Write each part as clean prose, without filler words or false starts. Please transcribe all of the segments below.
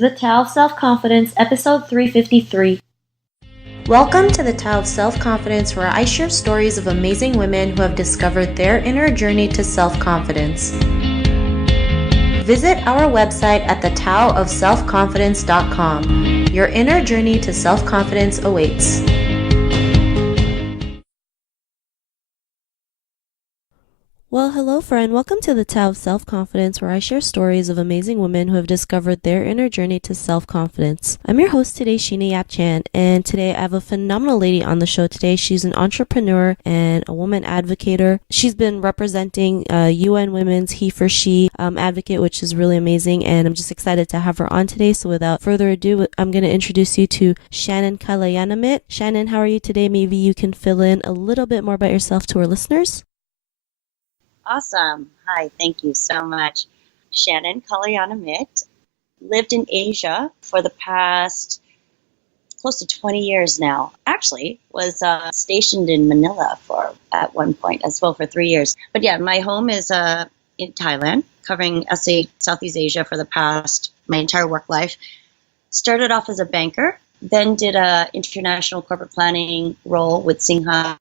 The Tao of Self-Confidence, Episode 353. Welcome to the Tao of Self-Confidence, where I share stories of amazing women who have discovered their inner journey to self-confidence. Visit our website at thetaoofselfconfidence.com. Your inner journey to self-confidence awaits. Well, hello friend. Welcome to the Tao of Self-Confidence, where I share stories of amazing women who have discovered their inner journey to self-confidence. I'm your host today, Sheena Yap Chan, and today I have a phenomenal lady on the show today. She's an entrepreneur and a woman advocator. She's been representing UNWomen's He for She advocate, which is really amazing, and I'm just excited to have her on today. So without further ado, I'm going to introduce you to Shannon Kalayanamitr. Shannon, how are you today? Maybe you can fill in a little bit more about yourself to our listeners. Awesome. Hi, thank you so much. Shannon Kalayanamitr. Lived in Asia for the past close to 20 years now. Actually, was stationed in Manila at one point as well for 3 years. But yeah, my home is in Thailand, covering Southeast Asia for the past, my entire work life. Started off as a banker, then did a international corporate planning role with Singha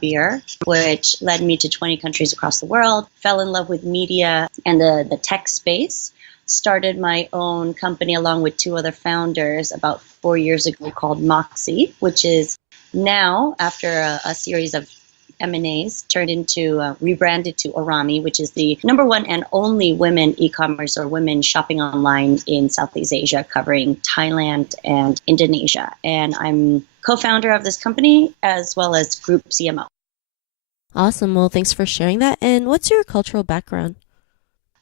Beer, which led me to 20 countries across the world. Fell in love with media and the tech space. Started my own company along with two other founders about 4 years ago called Moxie, which is now, after a series of M&As, rebranded to Orami, which is the number one and only women e-commerce or women shopping online in Southeast Asia, covering Thailand and Indonesia. And I'm co-founder of this company as well as group CMO. Awesome. Well, thanks for sharing that. And what's your cultural background?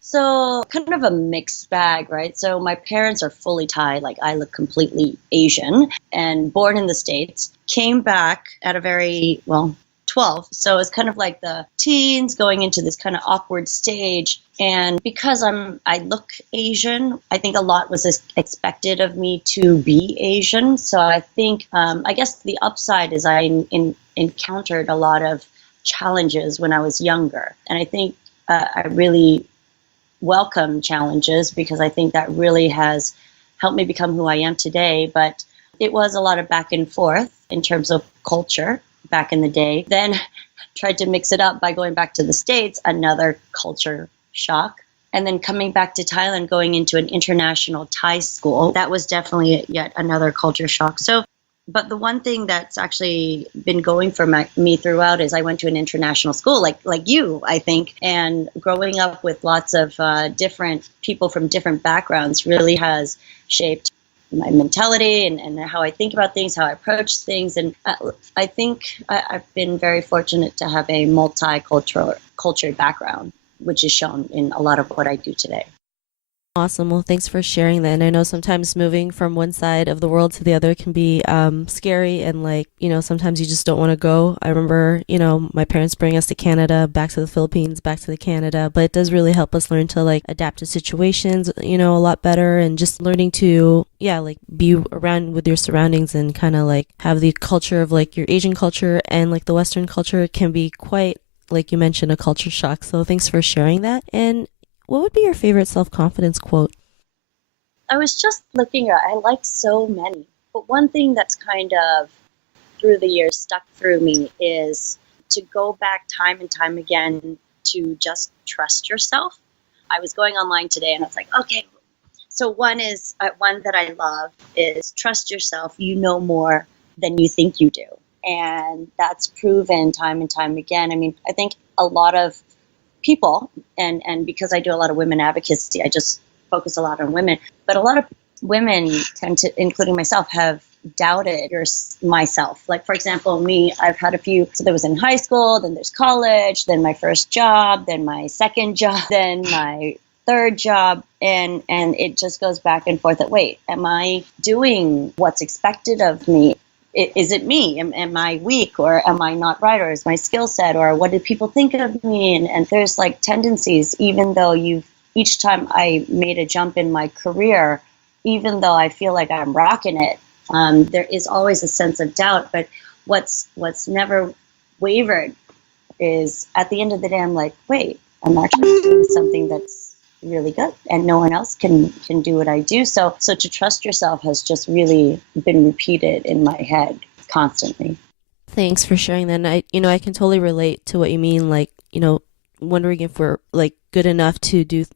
So kind of a mixed bag, right? So my parents are fully Thai, like I look completely Asian, and born in the States. Came back at a very, 12. So it's kind of like the teens going into this kind of awkward stage. And because I look Asian, I think a lot was expected of me to be Asian. So I think, I guess the upside is I encountered a lot of challenges when I was younger. And I think I really welcome challenges because I think that really has helped me become who I am today. But it was a lot of back and forth in terms of culture back in the day. Then tried to mix it up by going back to the States, another culture shock. And then coming back to Thailand, going into an international Thai school, that was definitely yet another culture shock. But the one thing that's actually been going for me throughout is I went to an international school like you, I think, and growing up with lots of different people from different backgrounds really has shaped my mentality and how I think about things, how I approach things. And I think I've been very fortunate to have a multicultural background, which is shown in a lot of what I do today. Awesome. Well, thanks for sharing that. And I know sometimes moving from one side of the world to the other can be scary and sometimes you just don't want to go. I remember, my parents bring us to Canada, back to the Philippines, back to the Canada, but it does really help us learn to adapt to situations, a lot better, and just learning to, be around with your surroundings and kind of have the culture of your Asian culture and the Western culture can be quite, like you mentioned, a culture shock. So thanks for sharing that. And what would be your favorite self-confidence quote? I was just looking at, I like so many, but one thing that's kind of through the years stuck through me is to go back time and time again to just trust yourself. I was going online today and I was like, okay, so one that I love is trust yourself. You know more than you think you do. And that's proven time and time again. I mean, I think a lot of people, and because I do a lot of women advocacy, I just focus a lot on women, but a lot of women tend to, including myself, have doubted myself. Like, for example, me, I've had a few, so there was in high school, then there's college, then my first job, then my second job, then my third job, and it just goes back and forth. Wait, am I doing what's expected of me? Is it me? Am I weak, or am I not right, or is my skill set, or what do people think of me? And there's tendencies, even though each time I made a jump in my career, even though I feel like I'm rocking it, there is always a sense of doubt. But what's never wavered is at the end of the day, I'm like, wait, I'm actually doing something that's really good, and no one else can do what I do. So to trust yourself has just really been repeated in my head constantly. Thanks for sharing that. And I can totally relate to what you mean. Like, wondering if we're like good enough to do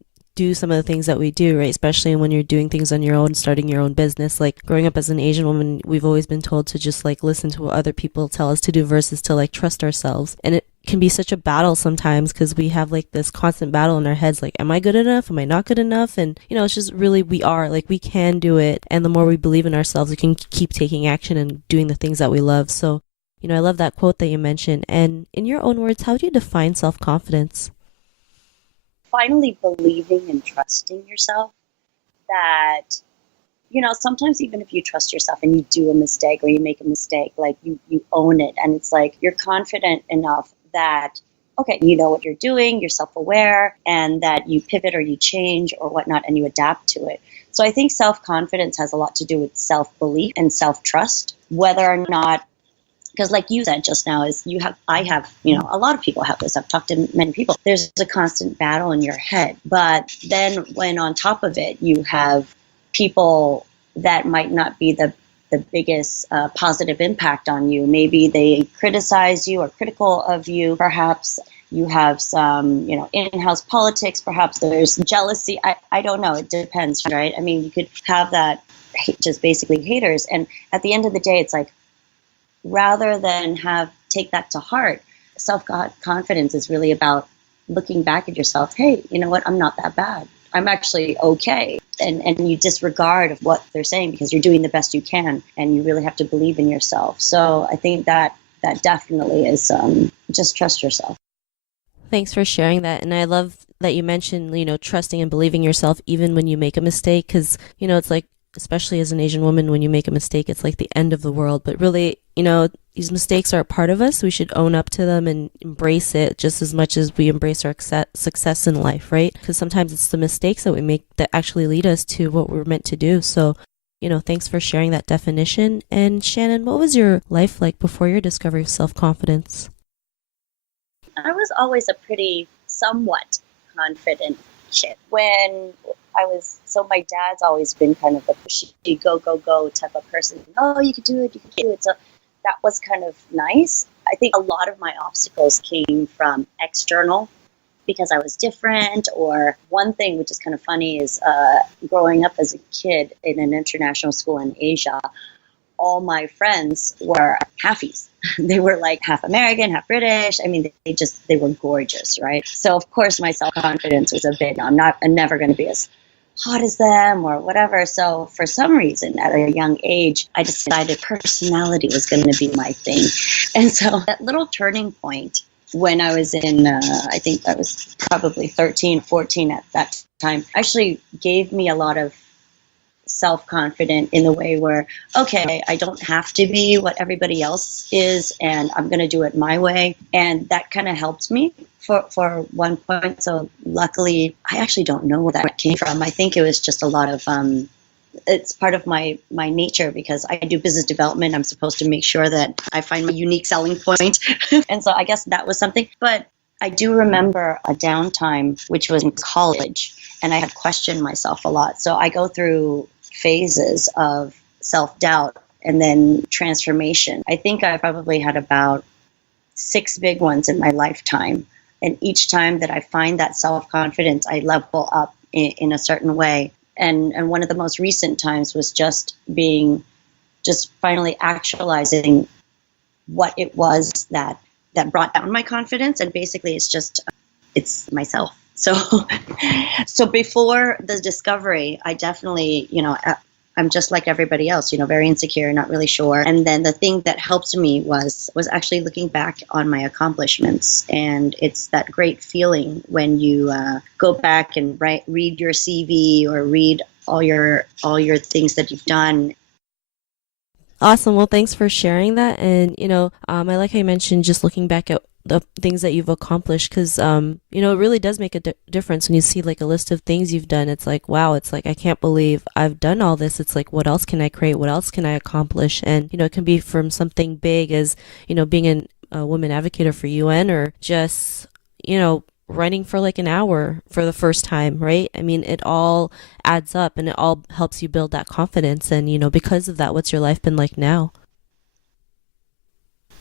some of the things that we do, right? Especially when you're doing things on your own, starting your own business. Like growing up as an Asian woman, we've always been told to just like listen to what other people tell us to do versus to like trust ourselves. And it can be such a battle sometimes because we have like this constant battle in our heads, like, am I good enough? Am I not good enough? And it's just really, we are, like, we can do it. And the more we believe in ourselves, we can keep taking action and doing the things that we love. So, I love that quote that you mentioned. And in your own words, how do you define self-confidence? Finally believing and trusting yourself that, sometimes even if you trust yourself and you do a mistake or you make a mistake, like you own it. And it's like you're confident enough that, okay, you know what you're doing, you're self-aware, and that you pivot or you change or whatnot and you adapt to it. So I think self-confidence has a lot to do with self-belief and self-trust, whether or not, because like you said just now, I have, a lot of people have this. I've talked to many people. There's a constant battle in your head. But then when on top of it, you have people that might not be the biggest positive impact on you. Maybe they criticize you or critical of you. Perhaps you have some, in-house politics. Perhaps there's jealousy. I don't know. It depends, right? I mean, you could have that, just basically haters. And at the end of the day, it's like, rather than take that to heart, self-confidence is really about looking back at yourself. Hey, you know what? I'm not that bad. I'm actually okay. And you disregard of what they're saying because you're doing the best you can, and you really have to believe in yourself. So I think that definitely is just trust yourself. Thanks for sharing that. And I love that you mentioned, trusting and believing yourself even when you make a mistake, because, it's like, especially as an Asian woman, when you make a mistake, it's like the end of the world. But really, these mistakes are a part of us. We should own up to them and embrace it just as much as we embrace our success in life, right? Because sometimes it's the mistakes that we make that actually lead us to what we're meant to do. So, thanks for sharing that definition. And Shannon, what was your life like before your discovery of self-confidence? I was always a pretty somewhat confident kid. So my dad's always been kind of a pushy, go, go, go type of person. Oh, you could do it, you could do it. So that was kind of nice. I think a lot of my obstacles came from external because I was different. Or one thing which is kind of funny is growing up as a kid in an international school in Asia, all my friends were halfies. They were like half American, half British. I mean, they were gorgeous, right? So of course my self-confidence was a bit, I'm never going to be as hot as them or whatever. So for some reason at a young age, I decided personality was going to be my thing. And so that little turning point when I was in, I think I was probably 13, 14 at that time, actually gave me a lot of self-confident in the way where, okay, I don't have to be what everybody else is, and I'm going to do it my way. And that kind of helped me for one point. So luckily, I actually don't know where that came from. I think it was just a lot of, it's part of my nature because I do business development. I'm supposed to make sure that I find my unique selling point. And so I guess that was something. But I do remember a downtime, which was in college, and I had questioned myself a lot. So I go through phases of self-doubt and then transformation. I think I probably had about 6 big ones in my lifetime. And each time that I find that self-confidence, I level up in a certain way. And one of the most recent times was just finally actualizing what it was that brought down my confidence. And basically it's myself. So before the discovery, I definitely, I'm just like everybody else, very insecure, not really sure. And then the thing that helped me was actually looking back on my accomplishments. And it's that great feeling when you go back and read your CV or read all your things that you've done. Awesome. Well, thanks for sharing that. And, I like how you mentioned just looking back at the things that you've accomplished, because it really does make a difference when you see like a list of things you've done. It's like, wow, it's like, I can't believe I've done all this. It's like, what else can I create? What else can I accomplish? And it can be from something big as being a woman advocate for UN, or just running for like an hour for the first time, right? I mean, it all adds up and it all helps you build that confidence. And, because of that, what's your life been like now?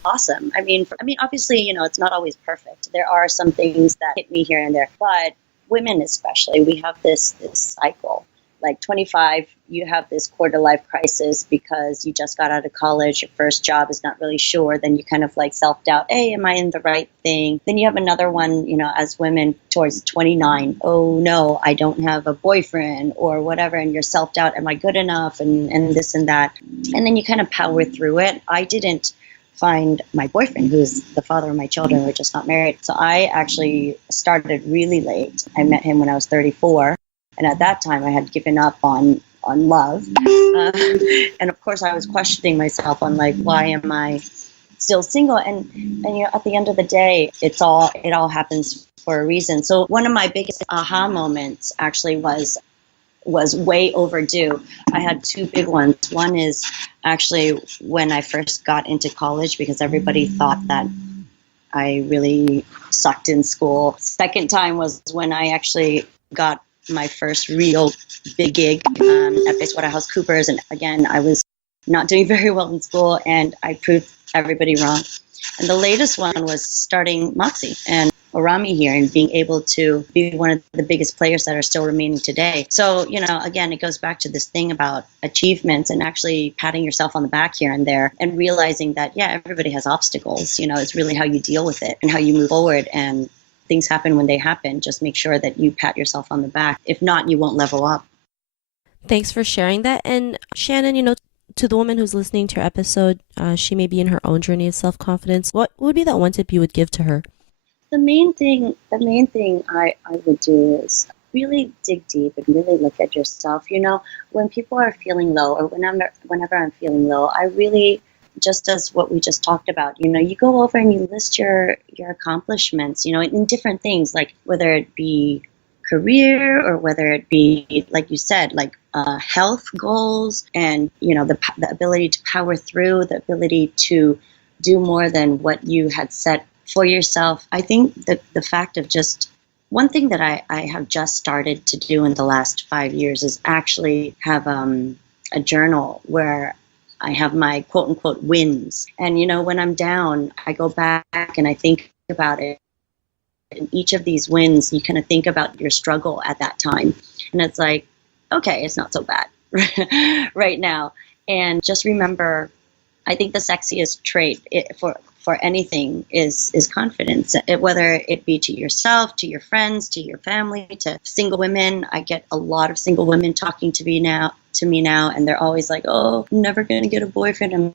Awesome. I mean, obviously, it's not always perfect. There are some things that hit me here and there, but women especially, we have this cycle. Like 25, you have this quarter life crisis because you just got out of college, your first job is not really sure. Then you kind of like self doubt, hey, am I in the right thing? Then you have another one, as women towards 29, oh no, I don't have a boyfriend or whatever. And you're self doubt, am I good enough? And this and that. And then you kind of power through it. I didn't find my boyfriend, who's the father of my children. We're just not married. So I actually started really late. I met him when I was 34. And at that time, I had given up on love. And of course, I was questioning myself on like, why am I still single? And at the end of the day, it all happens for a reason. So one of my biggest aha moments actually was way overdue. I had two big ones. One is actually when I first got into college, because everybody thought that I really sucked in school. Second time was when I actually got my first real big gig at PricewaterhouseCoopers. And again, I was not doing very well in school and I proved everybody wrong. And the latest one was starting Moxie and Orami here and being able to be one of the biggest players that are still remaining today. So, again, it goes back to this thing about achievements and actually patting yourself on the back here and there and realizing that, yeah, everybody has obstacles. It's really how you deal with it and how you move forward, and things happen when they happen. Just make sure that you pat yourself on the back. If not, you won't level up. Thanks for sharing that. And Shannon, to the woman who's listening to your episode, she may be in her own journey of self-confidence. What would be that one tip you would give to her? The main thing I would do is really dig deep and really look at yourself. When people are feeling low, or whenever I'm feeling low, I really, just as what we just talked about, you go over and you list your accomplishments, in different things, like whether it be career or whether it be, like you said, like health goals and, the ability to power through, the ability to do more than what you had set for yourself. I think that the fact of just one thing that I have just started to do in the last 5 years is actually have a journal where I have my quote unquote wins. And, when I'm down, I go back and I think about it. In each of these wins, you kind of think about your struggle at that time. And it's like, okay, it's not so bad right now. And just remember, I think the sexiest trait for anything is confidence, whether it be to yourself, to your friends, to your family, to single women. I get a lot of single women talking to me now, and they're always like, oh, I'm never going to get a boyfriend. And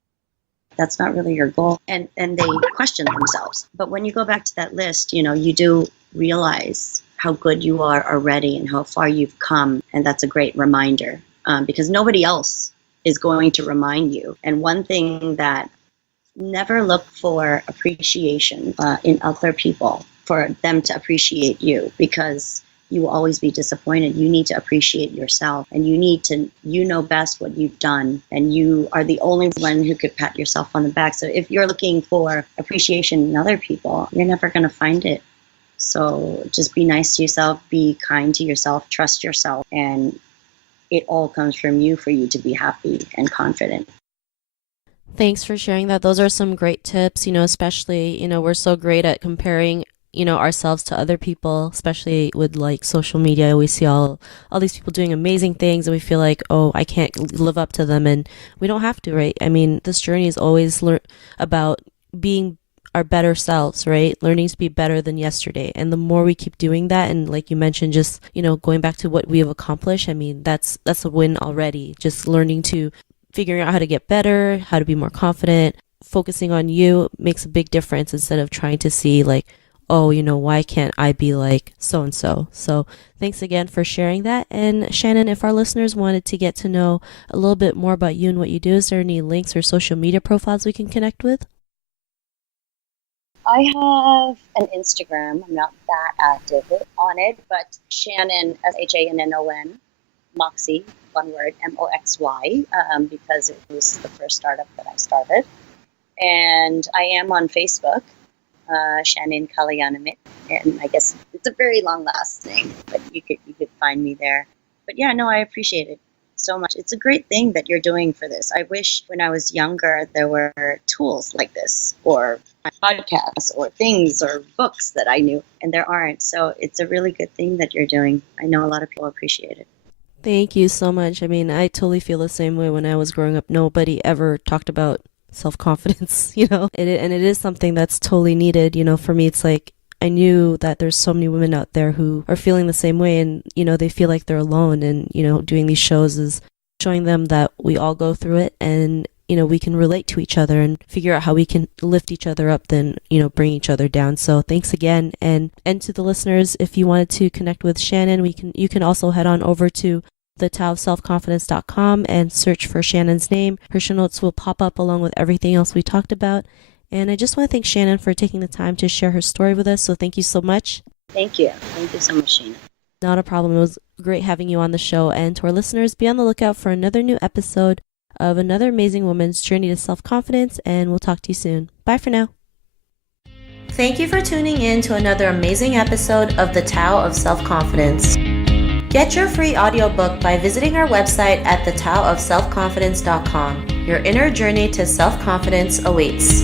that's not really your goal. And they question themselves. But when you go back to that list, you do realize how good you are already and how far you've come. And that's a great reminder, because nobody else is going to remind you. And one thing that, never look for appreciation in other people, for them to appreciate you, because you will always be disappointed. You need to appreciate yourself, and you know best what you've done, and you are the only one who could pat yourself on the back. So if you're looking for appreciation in other people, you're never going to find it. So just be nice to yourself, be kind to yourself, trust yourself, and it all comes from you for you to be happy and confident. Thanks for sharing that. Those are some great tips, especially, we're so great at comparing, ourselves to other people, especially with like social media. We see all these people doing amazing things and we feel like, oh, I can't live up to them. And we don't have to, right? I mean, this journey is always about being our better selves, right? Learning to be better than yesterday. And the more we keep doing that, and like you mentioned, just, going back to what we have accomplished, I mean, that's a win already. Just learning to figuring out how to get better, how to be more confident, focusing on you makes a big difference instead of trying to see like, oh, why can't I be like so-and-so? So thanks again for sharing that. And Shannon, if our listeners wanted to get to know a little bit more about you and what you do, is there any links or social media profiles we can connect with? I have an Instagram. I'm not that active on it, but Shannon, Shannon, Moxie, one word, Moxy, because it was the first startup that I started. And I am on Facebook. Shannon Kalayanamitr, and I guess it's a very long last name, but you could find me there. But yeah, no, I appreciate it so much. It's a great thing that you're doing for this. I wish when I was younger there were tools like this, or podcasts, or things, or books that I knew, and there aren't. So it's a really good thing that you're doing. I know a lot of people appreciate it. Thank you so much. I mean, I totally feel the same way. When I was growing up, nobody ever talked about self-confidence, and it is something that's totally needed. For me, it's like, I knew that there's so many women out there who are feeling the same way, and, they feel like they're alone. And, doing these shows is showing them that we all go through it, and, we can relate to each other and figure out how we can lift each other up than, bring each other down. So thanks again. And to the listeners, if you wanted to connect with Shannon, you can also head on over to thetowofselfconfidence.com and search for Shannon's name. Her show notes will pop up along with everything else we talked about. And I just want to thank Shannon for taking the time to share her story with us. So thank you so much. Thank you. Thank you so much, Sheena. Not a problem. It was great having you on the show. And to our listeners, be on the lookout for another new episode of another amazing woman's journey to self-confidence. And we'll talk to you soon. Bye for now. Thank you for tuning in to another amazing episode of The Tao of Self-Confidence. Get your free audiobook by visiting our website at thetowofselfconfidence.com. Your inner journey to self-confidence awaits.